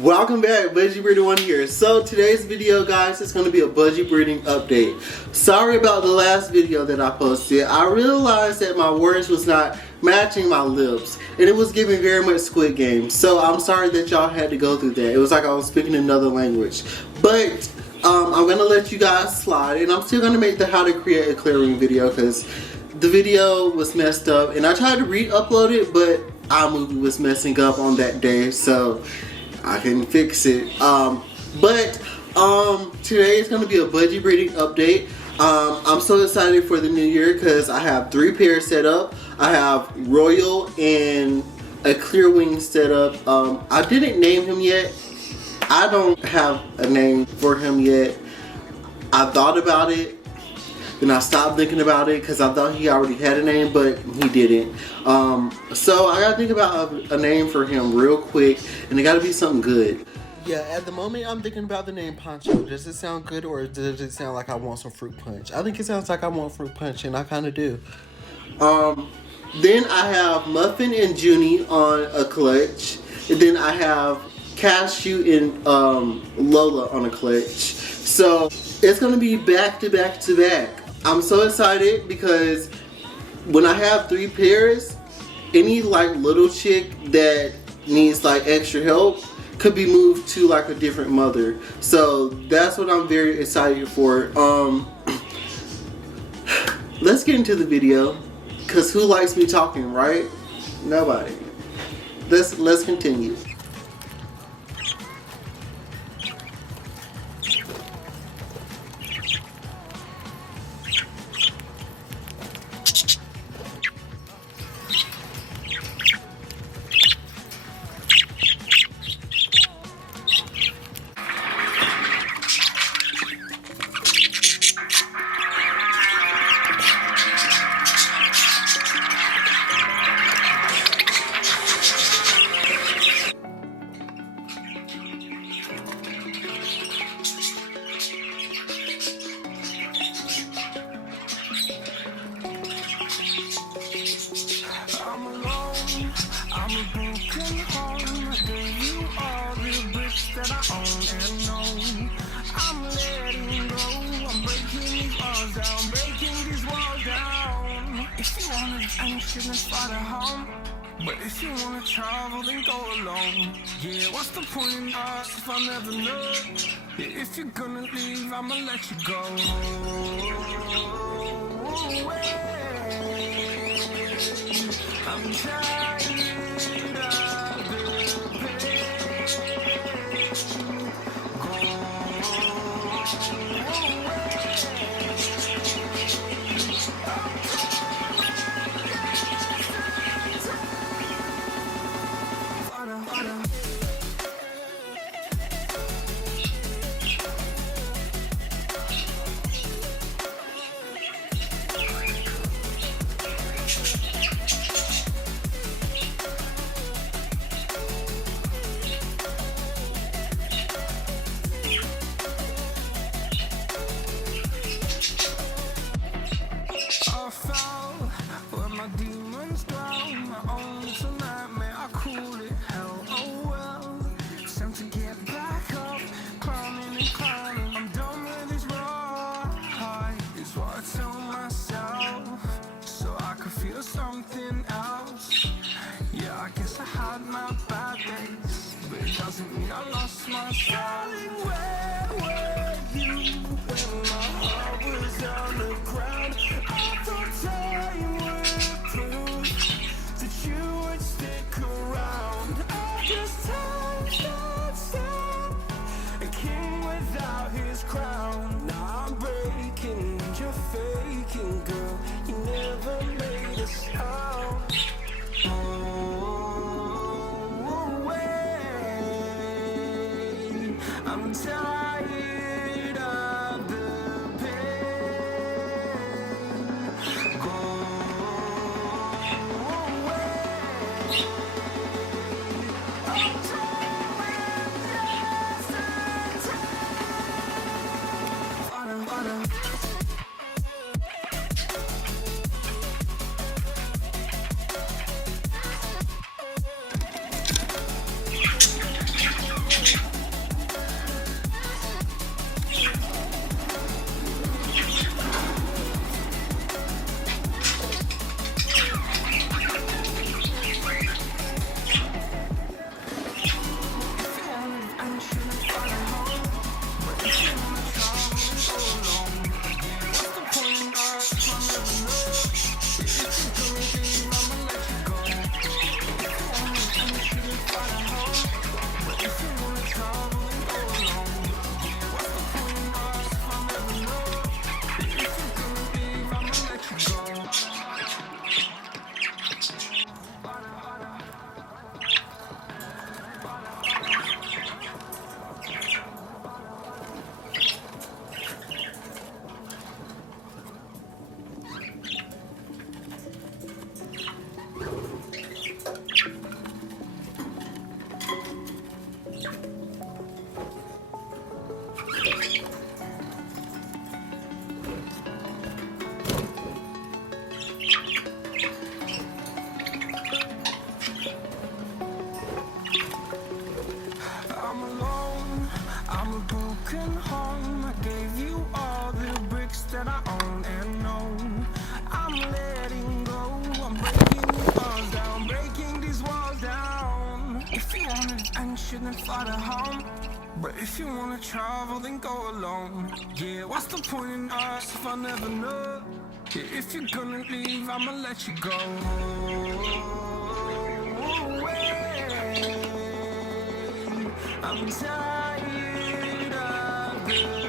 Welcome back, Budgie Breeding 1 here. So today's video, guys, is going to be a Budgie breeding update. Sorry about the last video that I posted. I realized that my words was not matching my lips, and it was giving very much Squid Game. So I'm sorry that y'all had to go through that. It was like I was speaking another language. But I'm going to let you guys slide, and I'm still going to make the how to create a clearing video because the video was messed up, and I tried to re-upload it, but iMovie was messing up on that day, so I can fix it. Today is going to be a Budgie breeding update. I'm so excited for the new year because I have 3 pairs set up. I have Royal and a Clear Wing set up. I didn't name him yet. I don't have a name for him yet. I thought about it, then I stopped thinking about it because I thought he already had a name, but he didn't. So I gotta think about a name for him real quick, and it gotta be something good. Yeah, at the moment I'm thinking about the name Poncho. Does it sound good, or does it sound like I want some fruit punch? I think it sounds like I want fruit punch, and I kind of do. Then I have Muffin and Junie on a clutch, and then I have Cashew and Lola on a clutch. So it's gonna be back to back to back. I'm so excited because when I have 3 pairs, any like little chick that needs like extra help could be moved to like a different mother. So that's what I'm very excited for. Let's get into the video, because who likes me talking, right? Nobody. Let's continue. I'm a broken home. I gave you all the bricks that I own and know. I'm letting go. I'm breaking these walls down, breaking these walls down. If you wanna be anxious, then find a home. But if you wanna travel, then go alone. Yeah, what's the point in us if I never know? Yeah, if you're gonna leave, I'ma let you go. I'm tired of the pain. Something else. Yeah, I guess I had my bad days, but it doesn't mean I lost myself. Darling, where were you when my heart was on the ground? I thought time would prove that you would stick around. I just can't stop a king without his crown. Now I'm breaking and you're faking, girl. You never made us out. I'm tired of the pain. Go away. I'm tired of the from a broken home. I gave you all the bricks that I own and know. I'm letting go. I'm breaking these walls down, breaking these walls down. If you want adventure, then fly to home. But if you wanna travel, then go alone. Yeah, what's the point in us if I never know? Yeah, if you're gonna leave, I'ma let you go. I'm tired of the